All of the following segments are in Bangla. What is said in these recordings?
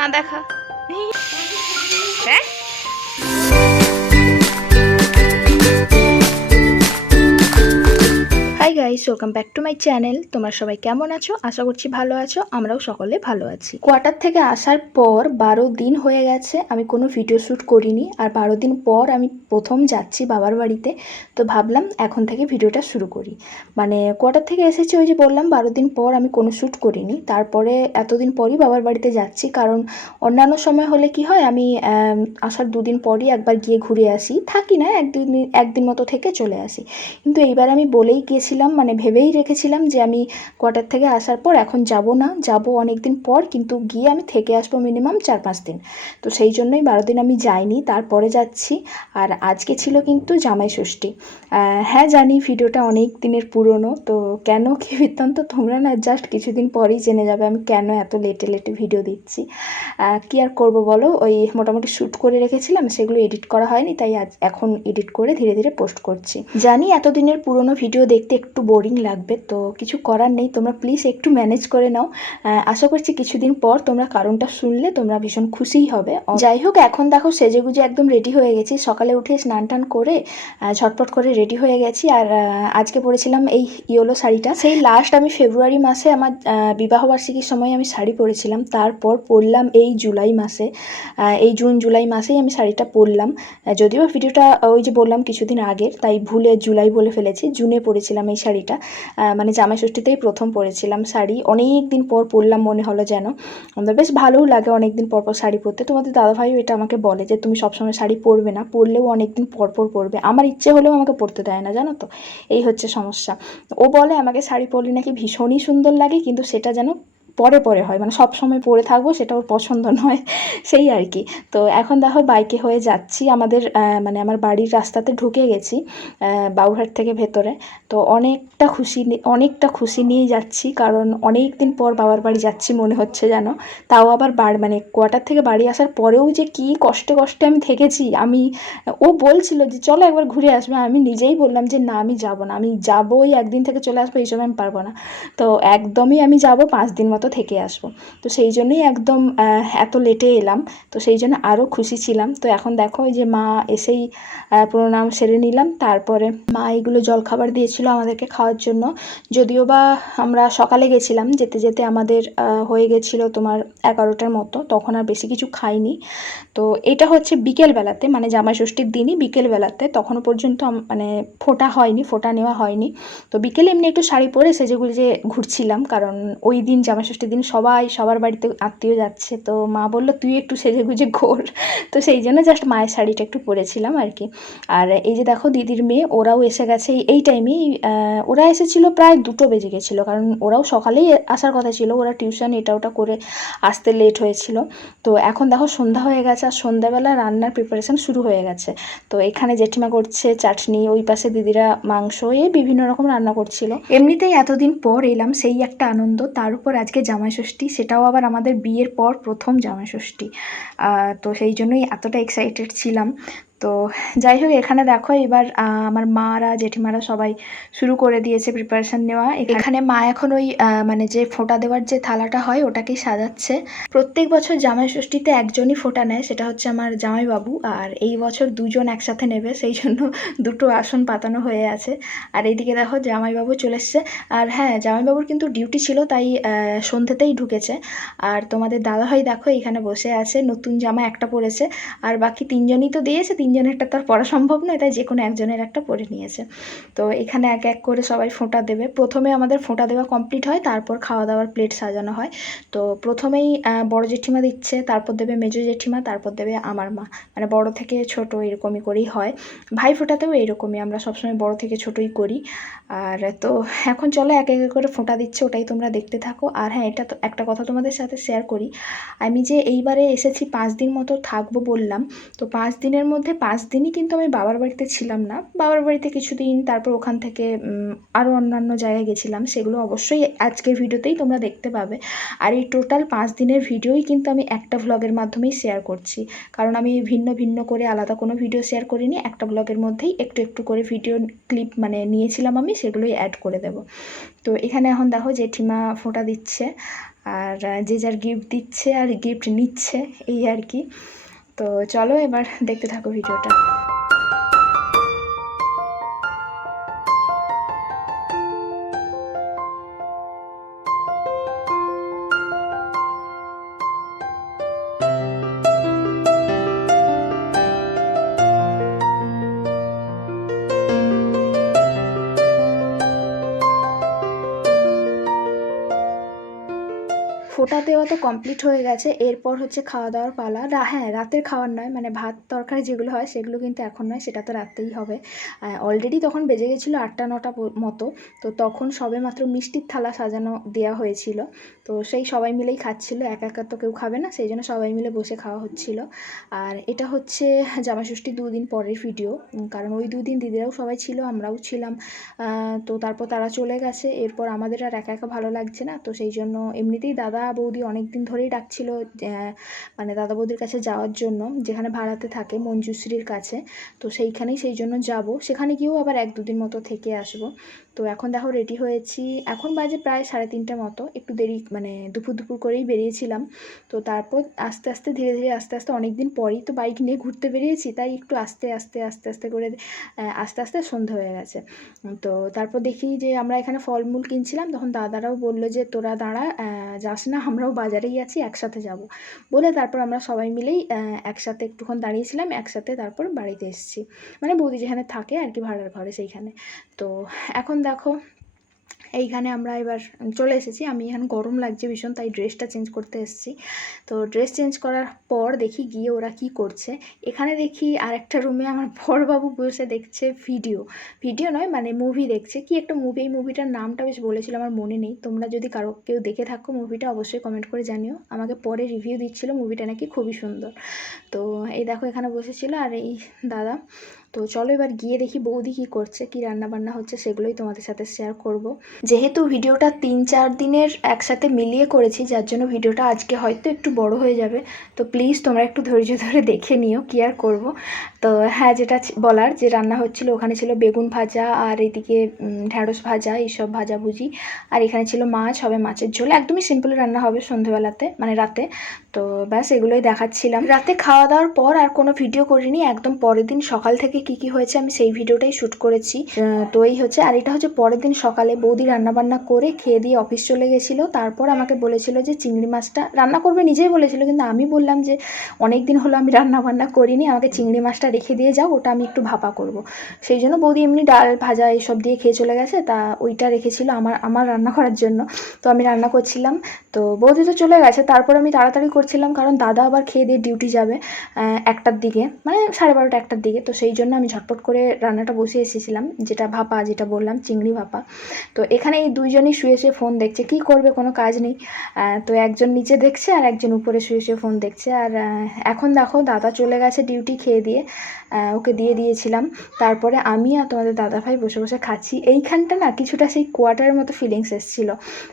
মা দেখা। হ্যাঁ? Guys welcome back to my channel তোমরা সবাই কেমন আছো? আশা করছি ভালো আছো, আমরাও সকলে ভালো আছি। কোয়ার্টার থেকে আসার পর বারো দিন হয়ে গেছে, আমি কোনো ভিডিও শ্যুট করিনি। আর বারো দিন পর আমি প্রথম যাচ্ছি বাবার বাড়িতে, তো ভাবলাম এখন থেকে ভিডিওটা শুরু করি। মানে কোয়ার্টার থেকে এসেছি, ওই যে বললাম, বারো দিন পর আমি কোনো শ্যুট করিনি। তারপরে এতদিন পরই বাবার বাড়িতে যাচ্ছি, কারণ অন্যান্য সময় হলে কি হয়, আমি আসার দুদিন পরই একবার গিয়ে ঘুরে আসি। থাকি না, একদিন একদিন মতো থেকে চলে আসি। কিন্তু এইবার আমি বলেই গিয়েছিলাম মানে ভেবেই রেখেছিলাম যে আমি কোয়ার্টার থেকে আসার পর এখন যাব না। যাব অনেক দিন পর, কিন্তু গিয়ে আমি থেকে আসব মিনিমাম চার পাঁচ দিন। তো সেই জন্যই বারো দিন আমি যাইনি, তারপরে যাচ্ছি। আর আজকে ছিল কিন্তু জামাই ষষ্ঠী। হ্যাঁ জানি ভিডিওটা অনেক দিনের পুরনো, তো কেন কি বৃত্তান্ত তোমরা না জাস্ট কিছুদিন পরেই জেনে যাবে আমি কেন এত লেটে লেটে ভিডিও দিচ্ছি। কি আর করব বলো? ওই মোটামুটি শ্যুট করে রেখেছিলাম, সেগুলো এডিট করা হয়নি, তাই আজ এখন এডিট করে ধীরে ধীরে পোস্ট করছি। জানি এতদিনের পুরনো ভিডিও দেখতে একটু বোরিং লাগবে। তো কিছু করার নেই, তোমরা প্লিজ একটু ম্যানেজ করে নাও। আশা করছি কিছুদিন পর তোমরা কারণটা শুনলে, তোমরা ভীষণ খুশিই হবে। যাই হোক, এখন দেখো সেজেগুজে একদম রেডি হয়ে গেছি। সকালে উঠে স্নান টান করে ঝটপট করে রেডি হয়ে গেছি। আর আজকে পরেছিলাম এই ইয়েলো শাড়িটা। সেই লাস্ট আমি ফেব্রুয়ারি মাসে আমার বিবাহবার্ষিকীর সময় আমি শাড়ি পরেছিলাম। তারপর পরলাম এই জুলাই মাসে। এই জুন, জুলাই মাসেই আমি শাড়িটা পরলাম। যদিও ভিডিওটা ওই যে বললাম কিছুদিন আগের, তাই ভুলে জুলাই বলে ফেলেছি। জুনে পরেছিলাম এই শাড়িটা মানে জামাই ষষ্ঠীতেই প্রথম পরেছিলাম শাড়ি। অনেক দিন পর পরলাম, মনে হলো যেন। বেশ ভালোও লাগে অনেক দিন পর পর শাড়ি পরতে। তোমাদের দাদাভাইও এটা আমাকে বলে যে, তুমি সবসময় শাড়ি পরবে না। পরলেও অনেক দিন পর পর পরবে। আমার ইচ্ছে হলেও আমাকে পরতে দেয় না, জানো তো? এই হচ্ছে সমস্যা। ও বলে, আমাকে শাড়ি পরলে নাকি ভীষণই সুন্দর লাগে, কিন্তু সেটা যেন পরে পরে হয় মানে সব সময় পরে থাকব সেটা ওর পছন্দ নয়, সেই আর কি। তো এখন দেখো বাইকে হয়ে যাচ্ছি, আমাদের মানে আমার বাড়ির রাস্তাতে ঢুকে গেছি বাবুঘাট থেকে ভেতরে। তো অনেকটা খুশি অনেকটা খুশি নিয়ে যাচ্ছি, কারণ অনেক দিন পর বাবার বাড়ি যাচ্ছি মনে হচ্ছে যেন। তাও আবার বাড়ি মানে কোয়ার্টার থেকে বাড়ি আসার পরেও যে কি কষ্টে কষ্টে আমি থেকেছি, আমি, ও বলছিল যে, চলো একবার ঘুরে আসবে। আমি নিজেই বললাম যে, না, আমি যাব না, আমি যাবোই, একদিন থেকে চলে আসব, এই সময় আমি পারব না। তো একদমই আমি যাব পাঁচ দিন মতো থেকে আসব। তো সেই জন্যই একদম এত লেটে এলাম। তো সেই জন্য আরও খুশি ছিলাম। তো এখন দেখো যে মা এসেই প্রণাম সেরে নিলাম। তারপরে মা এগুলো জলখাবার দিয়েছিল আমাদেরকে খাওয়ার জন্য। যদিও বা আমরা সকালে গেছিলাম, যেতে যেতে আমাদের হয়ে গেছিল তোমার এগারোটার মতো। তখন আর বেশি কিছু খাইনি। তো এটা হচ্ছে বিকেল বেলাতে মানে জামাই ষষ্ঠীর দিনই বিকেল বেলাতে। তখনও পর্যন্ত মানে ফোটা হয়নি, ফোটা নেওয়া হয়নি। তো বিকেলে এমনি একটু শাড়ি পরে সেজেগুলো যে ঘুরছিলাম। কারণ ওই দিন জামাই ষষ্ঠীর দিন সবাই সবার বাড়িতে আত্মীয় যাচ্ছে। তো মা বলল, তুই একটু সেজে গুজে ঘোর। তো সেই জন্য জাস্ট মায়ের শাড়িটা একটু পরেছিলাম আর কি আর এই যে দেখো দিদির মেয়ে, ওরাও এসে গেছে এই- টাইমেই ওরা এসেছিল প্রায় দুটো বেজে গেছিল। কারণ ওরাও সকালেই আসার কথা ছিল, ওরা টিউশন এটা ওটা করে আসতে লেট হয়েছিল। তো এখন দেখো সন্ধ্যা হয়ে গেছে আর সন্ধ্যাবেলা রান্নার প্রিপারেশন শুরু হয়ে গেছে। তো এখানে জেঠিমা করছে চাটনি, ওই পাশে দিদিরা মাংস এ বিভিন্ন রকম রান্না করছিল। এমনিতেই এতদিন পর এলাম সেই একটা আনন্দ, তার উপর আজকে জামাই ষষ্ঠী সেটাও আবার আমাদের বিয়ের পর প্রথম জামাইষষ্ঠী। তো সেই জন্যই এতটা এক্সাইটেড ছিলাম। তো যাই হোক, এখানে দেখো এবার আমার মারা, জেঠিমারা সবাই শুরু করে দিয়েছে প্রিপারেশন নেওয়া। এখানে মা এখন ওই মানে যে ফোঁটা দেওয়ার যে থালাটা হয়, ওটাকেই সাজাচ্ছে। প্রত্যেক বছর জামাই ষষ্ঠীতে একজনই ফোঁটা নেয়, সেটা হচ্ছে আমার জামাইবাবু। আর এই বছর দুজন একসাথে নেবে, সেই জন্য দুটো আসন পাতানো হয়ে আছে। আর এইদিকে দেখো জামাইবাবু চলে এসছে। আর হ্যাঁ জামাইবাবুর কিন্তু ডিউটি ছিল, তাই সন্ধ্যেতেই ঢুকেছে। আর তোমাদের দাদাভাই দেখো এখানে বসে আছে, নতুন জামা একটা পরেছে। আর বাকি তিনজনই তো দিয়েছে তিনজনেরটা তো আর পড়া সম্ভব নয়, তাই যে কোনো একজনের একটা পরে নিয়েছে। তো এখানে এক এক করে সবাই ফোঁটা দেবে। প্রথমে আমাদের ফোঁটা দেওয়া কমপ্লিট হয়, তারপর খাওয়া দাওয়ার প্লেট সাজানো হয়। তো প্রথমেই বড় জেঠিমা দিচ্ছে, তারপর দেবে মেজো জেঠিমা, তারপর দেবে আমার মা। মানে বড় থেকে ছোট এরকমই করেই হয়। ভাই ফোঁটাতেও এরকমই, আমরা সবসময় বড় থেকে ছোটই করি। আর তো এখন চলো এক এক করে ফোঁটা দিচ্ছে, ওটাই তোমরা দেখতে থাকো। আর হ্যাঁ এটা তো একটা কথা তোমাদের সাথে শেয়ার করি। আমি যে এইবারে এসেছি পাঁচ দিন মতো থাকব বললাম, তো পাঁচ দিনের মধ্যে পাঁচ দিনই কিন্তু আমি বাবার বাড়িতে ছিলাম না। বাবার বাড়িতে কিছুদিন তারপর ওখান থেকে আরও অন্যান্য জায়গায় গেছিলাম। সেগুলো অবশ্যই আজকের ভিডিওতেই তোমরা দেখতে পাবে। আর এই টোটাল পাঁচ দিনের ভিডিওই কিন্তু আমি একটা ভ্লগের মাধ্যমেই শেয়ার করছি। কারণ আমি ভিন্ন ভিন্ন করে আলাদা কোনো ভিডিও শেয়ার করিনি। একটা ব্লগের মধ্যেই একটু একটু করে ভিডিও ক্লিপ মানে নিয়েছিলাম আমি, সেগুলোই অ্যাড করে দেব। তো এখানে এখন দেখো জেঠিমা ফোঁটা দিচ্ছে, আর, যে যার গিফট দিচ্ছে আর গিফট নিচ্ছে, এই আর কি। তো চলো এবার দেখতে থাকো ভিডিওটা। ফোটা দেওয়া তো কমপ্লিট হয়ে গেছে। এরপর হচ্ছে খাওয়া দাওয়ার পালা। রা হ্যাঁ রাতের খাওয়ার নয় মানে ভাত তরকারি যেগুলো হয় সেগুলো কিন্তু এখন নয়, সেটা তো রাতেই হবে। অলরেডি তখন বেজে গেছিল আটটা, নটা মতো। তো তখন সবে মাত্র মিষ্টির থালা সাজানো দেওয়া হয়েছিল। তো সেই সবাই মিলেই খাচ্ছিলো, একা একা তো কেউ খাবে না, সেই জন্য সবাই মিলে বসে খাওয়া হচ্ছিল। আর এটা হচ্ছে জামাষষ্ঠী দুদিন পরের ভিডিও কারণ ওই দুদিন দিদিরাও সবাই ছিল, আমরাও ছিলাম। তো তারপর তারা চলে গেছে। এরপর আমাদের আর একা একা ভালো লাগছে না। তো সেই জন্য এমনিতেই দাদা বৌদি অনেক দিন ধরেই ডাকছিল মানে দাদা বৌদির কাছে যাওয়ার জন্য, যেখানে ভাড়াতে থাকে মঞ্জুশ্রীর কাছে। তো সেইখানেই সেই জন্য যাব। সেখানে গিয়েও আবার এক দুদিন মতো থেকে আসব। তো এখন দেখো রেডি হয়েছি। এখন বাজে প্রায় সাড়ে তিনটে মতো। একটু দেরি মানে দুপুর দুপুর করেই বেরিয়েছিলাম। তো তারপর আস্তে আস্তে, ধীরে ধীরে আস্তে আস্তে অনেক দিন পরেই তো বাইক নিয়ে ঘুরতে বেরিয়েছি, তাই একটু আস্তে আস্তে আস্তে আস্তে করে আস্তে আস্তে সন্ধে হয়ে গেছে। তো তারপর দেখি যে আমরা এখানে ফলমূল কিনছিলাম। তখন দাদারাও বলল যে, তোরা দাঁড়া যাস না, আমরাও বাজারেই আছি, একসাথে যাব। বলে তারপর আমরা সবাই মিলেই একসাথে একটুক্ষণ দাঁড়িয়েছিলাম, একসাথে তারপর বাড়িতে এসেছি। মানে বৌদি যেখানে থাকে আর কি ভাড়ার ঘরে সেইখানে। তো এখন দেখো এইখানে আমরা এবার চলে এসেছি। আমি এখানে গরম লাগছে ভীষণ, তাই ড্রেসটা চেঞ্জ করতে এসেছি। তো ড্রেস চেঞ্জ করার পর দেখি গিয়ে ওরা কি করছে। এখানে দেখি আরেকটা রুমে আমার বড়বাবু বসে দেখছে ভিডিও ভিডিও নয় মানে মুভি দেখছে। কি একটা মুভি এই মুভিটার নামটা বেশ বলেছিল, আমার মনে নেই। তোমরা যদি কারও, কেউ দেখে থাকো মুভিটা অবশ্যই কমেন্ট করে জানিও। আমাকে পরে রিভিউ দিচ্ছিল মুভিটা নাকি খুবই সুন্দর। তো এই দেখো এখানে বসেছিল আর এই দাদা। তো চলো এবার গিয়ে দেখি বৌদি কি করছে কি রান্না বান্না হচ্ছে সেগুলোই তোমাদের সাথে শেয়ার করব। যেহেতু ভিডিওটা তিন চার দিনের একসাথে মিলিয়ে করেছি যার জন্য ভিডিওটা আজকে হয়তো একটু বড় হয়ে যাবে তো প্লিজ তোমরা একটু ধৈর্য ধরে দেখে নিও কি আর করব। তো হ্যাঁ যেটা বলার যে রান্না হচ্ছিল ওখানে ছিল বেগুন ভাজা আর এদিকে উম, ঢ্যাঁড়স ভাজা এইসব ভাজাভুজি। আর এখানে ছিল মাছ হবে মাছের ঝোল একদমই সিম্পল রান্না হবে সন্ধেবেলাতে মানে রাতে। তো ব্যাস এগুলোই দেখাচ্ছিলাম। রাতে খাওয়া দাওয়ার পর আর কোনো ভিডিও করিনি একদম পরের দিন সকাল থেকে কি কি হয়েছে আমি সেই ভিডিওটাই শ্যুট করেছি। তো এই হচ্ছে, আর এটা হচ্ছে পরের দিন সকালে বৌদি রান্নাবান্না করে খেয়ে দিয়ে অফিস চলে গেছিল। তারপর আমাকে বলেছিল যে চিংড়ি মাছটা রান্না করবে, নিজেই বলেছিল। কিন্তু আমি বললাম যে অনেক দিন হলো আমি রান্না বান্না করিনি, আমাকে চিংড়ি মাছটা রেখে দিয়ে যাও, ওটা আমি একটু ভাপা করব। সেই জন্য বৌদি এমনি ডাল ভাজা এইসব দিয়ে খেয়ে চলে গেছে, তা ওইটা রেখেছিল আমার আমার রান্না করার জন্য। তো আমি রান্না করছিলাম, তো বৌদি তো চলে গেছে। তারপর আমি তাড়াতাড়ি করছিলাম, কারণ দাদা আবার খেয়ে দিয়ে ডিউটি যাবে একটার দিকে মানে সাড়ে বারোটা একটার দিকে। তো সেই জন্য আমি ঝটপট করে রান্নাটা বসিয়ে এসেছিলাম, যেটা ভাপা, যেটা বললাম, চিংড়ি ভাপা। তো এখানে এই দুইজনই শুয়ে শুয়ে ফোন দেখছে, কি করবে, কোনো কাজ নেই। তো একজন নিচে দেখছে আর একজন উপরে শুয়ে শুয়ে ফোন দেখছে। আর এখন দেখো, দাদা চলে গেছে ডিউটি খেয়ে দিয়ে ওকে দিয়ে দিয়েছিলাম। তারপরে আমি আর তোমাদের দাদাভাই বসে বসে খাচ্ছি। এইখানটা না কিছুটা সেই কোয়ার্টারের মতো ফিলিংস এসেছিল।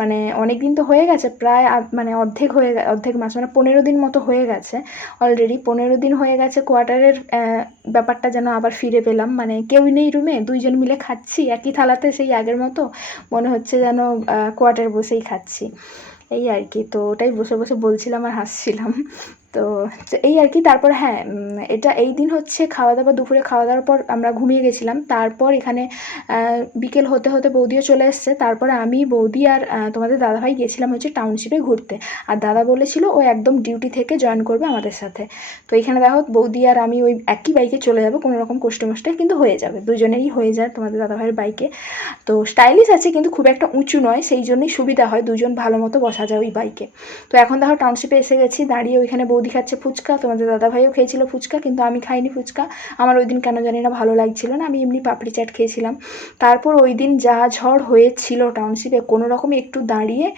মানে অনেক দিন তো হয়ে গেছে, প্রায় মানে অর্ধেক হয়ে অর্ধেক মাস মানে পনেরো দিন মতো হয়ে গেছে। অলরেডি পনেরো দিন হয়ে গেছে কোয়ার্টারের ব্যাপারটা যেন আবার ফিরে পেলাম। মানে কেউ নেই রুমে দুইজন মিলে খাচ্ছি, একই থালাতে সেই আগের মতো। মনে হচ্ছে যেন কোয়ার্টার বসেই খাচ্ছি। এই আর কি, তো ওটাই বসে বসে বলছিলাম আর হাসছিলাম। তো এই আর কি, তারপর হ্যাঁ এটা এই দিন হচ্ছে খাওয়া দাওয়া দুপুরে খাওয়া দাওয়ার পর আমরা ঘুমিয়ে গেছিলাম। তারপর এখানে বিকেল হতে হতে বৌদিও চলে এসছে। তারপরে আমি, বৌদি আর তোমাদের দাদাভাই গেছিলাম হচ্ছে টাউনশিপে ঘুরতে। আর দাদা বলেছিল ও একদম ডিউটি থেকে জয়েন করবে আমাদের সাথে। তো এখানে দেখো, বৌদি আর আমি ওই একই বাইকে চলে যাব, কোনো রকম কষ্টে মষ্টে কিন্তু হয়ে যাবে। দুজনেরই হয়ে যায় তোমাদের দাদাভাইয়ের বাইকে তো স্টাইলিশ আছে, কিন্তু খুব একটা উঁচু নয়, সেই জন্যই সুবিধা হয়, দুজন ভালো মতো বসা যায় ওই বাইকে তো এখন দেখো টাউনশিপে এসে গেছি, দাঁড়িয়ে ওইখানে বৌদি খাচ্ছে ফুচকা, তোমাদের দাদাভাইও খেয়েছিল ফুচকা, কিন্তু আমি খাইনি ফুচকা। আমার ওই দিন কেন জানি না ভালো লাগছিল না, আমি এমনি পাপড়ি চাট খেয়েছিলাম। তারপর ওই দিন যা ঝড় হয়েছিল টাউনশিপে, কোনো রকমে একটু দাঁড়িয়ে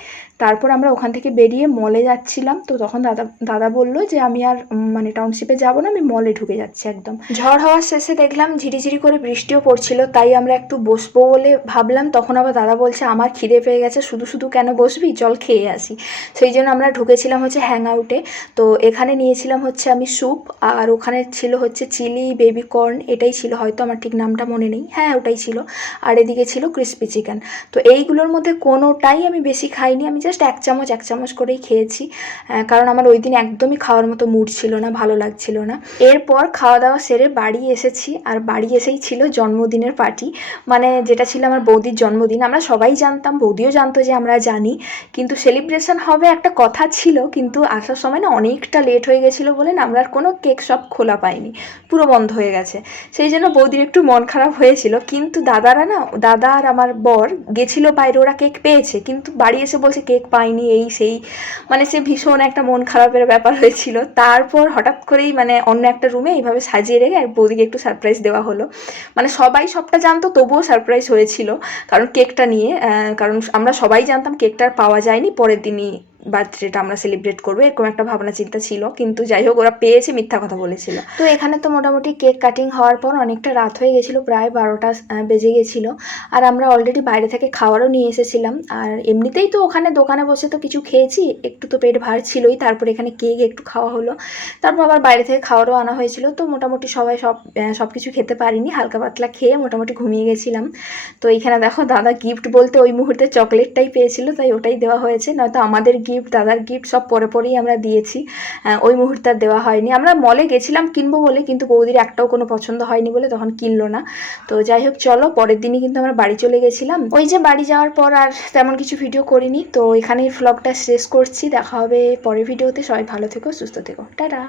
তারপর আমরা ওখান থেকে বেরিয়ে মলে যাচ্ছিলাম। তো তখন দাদা দাদা বলল যে, আমি আর মানে টাউনশিপে যাব না, আমি মলে ঢুকে যাচ্ছি একদম। ঝড় হওয়ার শেষে দেখলাম ঝিরিঝিরি করে বৃষ্টিও পড়ছিল, তাই আমরা একটু বসবো বলে ভাবলাম। তখন আবার দাদা বলছে, আমার খিদে পেয়ে গেছে, শুধু শুধু কেন বসবি? চল খেয়ে আসি। সেই জন্য আমরা ঢুকেছিলাম হচ্ছে হ্যাং আউটে তো এখানে নিয়েছিলাম হচ্ছে আমি স্যুপ, আর ওখানে ছিল হচ্ছে চিলি বেবি কর্ন এটাই ছিল। হয়তো আমার ঠিক নামটা মনে নেই। হ্যাঁ ওটাই ছিল। আর এদিকে ছিল ক্রিস্পি চিকেন। তো এইগুলোর মধ্যে কোনোটাই আমি বেশি খাইনি। আমি জাস্ট এক চামচ এক চামচ করেই খেয়েছি। কারণ আমার ওই দিন একদমই খাওয়ার মতো মুড ছিল না, ভালো লাগছিল না। এরপর খাওয়া দাওয়া সেরে বাড়ি এসেছি। আর বাড়ি এসেই ছিল জন্মদিনের পার্টি। মানে যেটা ছিল আমার বৌদির জন্মদিন। আমরা সবাই জানতাম, বৌদিও জানতো যে আমরা জানি। কিন্তু সেলিব্রেশন হবে একটা কথা ছিল, কিন্তু আসার সময় না অনেকটা লেট হয়ে গেছিল বলে না, আমরা আর কোনো কেক শপ খোলা পাইনি, পুরো বন্ধ হয়ে গেছে। সেই জন্য বৌদির একটু মন খারাপ হয়েছিল, কিন্তু দাদারা না, দাদা আর আমার বর গেছিল বাইরে, ওরা কেক পেয়েছে, কিন্তু বাড়ি এসে বলছে কেক পাইনি, এই সেই মানে সে ভীষণ একটা মন খারাপের ব্যাপার হয়েছিল। তারপর হঠাৎ করেই মানে অন্য একটা রুমে এইভাবে সাজিয়ে রেখে আর বৌদিকে একটু সারপ্রাইজ দেওয়া হলো। মানে সবাই সবটা জানতো, তবুও সারপ্রাইজ হয়েছিল, কারণ কেকটা নিয়ে কারণ আমরা সবাই জানতাম কেকটা পাওয়া যায়নি, পরের দিনই বার্থডেটা আমরা সেলিব্রেট করব, এরকম একটা ভাবনা চিন্তা ছিল, কিন্তু যাই হোক, ওরা পেয়েছে, মিথ্যা কথা বলেছিল। তো এখানে তো মোটামুটি কেক কাটিং হওয়ার পর অনেকটা রাত হয়ে গেছিল, প্রায় বারোটা বেজে গেছিল। আর আমরা অলরেডি বাইরে থেকে খাওয়ারও নিয়ে এসেছিলাম। আর এমনিতেই তো ওখানে দোকানে বসে তো কিছু খেয়েছি, একটু তো পেট ভার ছিলই, তারপর এখানে কেক একটু খাওয়া হলো। তারপর আবার বাইরে থেকে খাওয়ারও আনা হয়েছিল, তো মোটামুটি সবাই সব সব কিছু খেতে পারিনি, হালকা পাতলা খেয়ে মোটামুটি ঘুমিয়ে গেছিলাম। তো এখানে দেখো, দাদা গিফট বলতে ওই মুহূর্তে চকলেটটাই পেয়েছিল, তাই ওটাই দেওয়া হয়েছে, নয়তো আমাদের গিফট দাদার গিফট সব পরে পরেই আমরা দিয়েছি। ওই মুহূর্তে আর দেওয়া হয়নি। আমরা মলে গেছিলাম কিনবো বলে, কিন্তু বৌদির একটাও কোনো পছন্দ হয়নি বলে তখন কিনলো না। তো যাই হোক, চলো, পরের দিনই কিন্তু আমরা বাড়ি চলে গেছিলাম। ওই যে বাড়ি যাওয়ার পর আর তেমন কিছু ভিডিও করিনি। তো এখানেই ফ্লগটা শেষ করছি। দেখা হবে পরের ভিডিওতে সবাই ভালো থেকো, সুস্থ থেকো। টাটা!